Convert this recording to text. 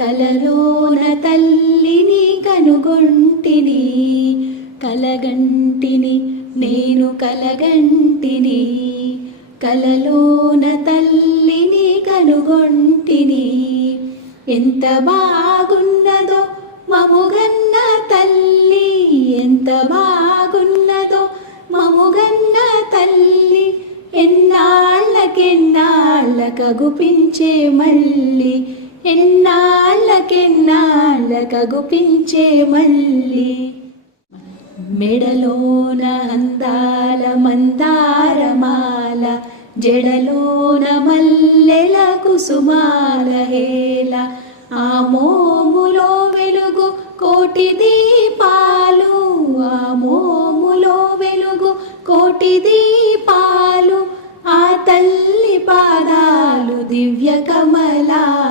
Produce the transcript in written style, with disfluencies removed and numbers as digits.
కలలోన తల్లిని కనుగొంటిని, కలగంటిని నేను కలగంటిని, కలలోన తల్లిని కనుగొంటిని. ఎంత బాగున్నదో మముగన్న తల్లి, ఎంత బాగున్నదో మముగన్న తల్లి, ఎన్నాళ్ళకెన్నాళ్ళకగుపించే మళ్ళీ, ఎన్నాళ్ళకెన్నాళ్ళకగుపించే మళ్ళీ. మెడలోన అందాల మందారమాల, జడలోన మల్లెల కుసుమాల హేళ, ఆ మోములో వెలుగు కోటి దీపాలు, ఆ మోములో వెలుగు కోటి దీపాలు, ఆ తల్లి పాదాలు దివ్య కమలాలు.